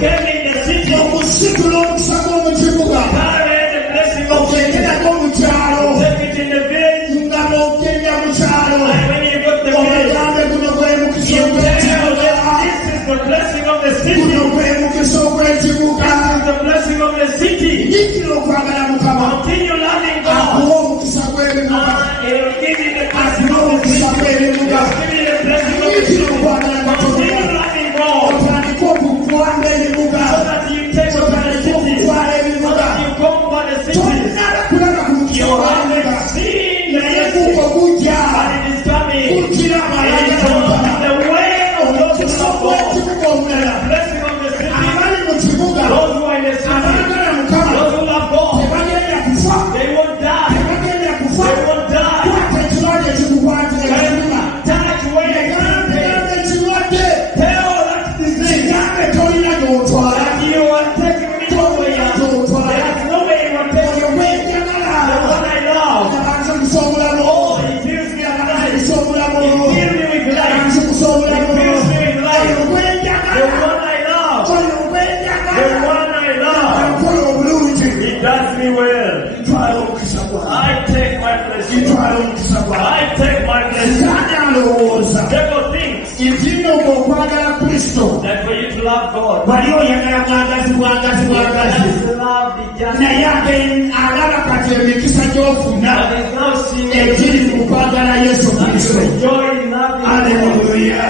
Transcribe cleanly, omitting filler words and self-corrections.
came in the city. Okusitula okusaka mu kibuga. Carry the blessing of the city. Ogendako mu kyalo. Take it in the village. Nga n'ogenda mu kyalo. When you go to the village, Omugambe guno gwe mukisa you tell ogw'ekibuga. them this is the blessing of the city. Guno gwe mukisa ogw'ekibuga. This is the blessing of the city. Nyiikira okwagala Mukama. Continue loving God. Akuwa omukisa gw'ebibuga. He will give you the blessing Akuwa of the omukisa city. gw'ebibuga. He will give you the blessing of the Nyiikira city. okwagala Katonda. Continue loving God. Otandika okukwanga ebibuga. So that you take over the city. Okutwala So ebibuga. that you conquer the city. Tonnaba kulaba ku mukisa You gw'ebibuga. haven't seen the Naye city, kuko gujja. but it is coming. Kujjira It malaga is Katonda. on the way of those who Omukisa love God. gw'ekibuga omulala. Blessing of the city. Abali mu kibuga. Those who are in the city. Abaagala Mukama. Those who love God. Tebagenda kufa. They won't die. Tebagenda kufa. They won't die. Kwata ekirwadde ekikukwatira ekibuga. Touch where Egambe ekirwadde. Tell that disease Egambe tolina gy'otwala. that you are taking me nowhere. There's no way you are taking Oyo me. gwenjagala. The one I love. Abanza kusa obulamu. Oh, he fills me with life. Kusa obulamu. He fills me with life. Abanza kusa He obulamu. fills me with life. Oyo The gwenjagala. one I love. Oyo The gwenjagala. one I love. Akola obulungi. He does me well. Twala omukisa gwawe. I take my blessing. Twala omukisa gwawe. I take my blessing. Sitaani alowooza. Devil thinks Nti okwagala Kristo. that for you to love God, Wali oyagala bwagazi bwagazi bwagazi. to love the just. Naye ate alaba kati emikisa gy'ofuna But there's no sin. ekiri mu kwagala Yesu Kristo. Joy in loving God. Haleluya.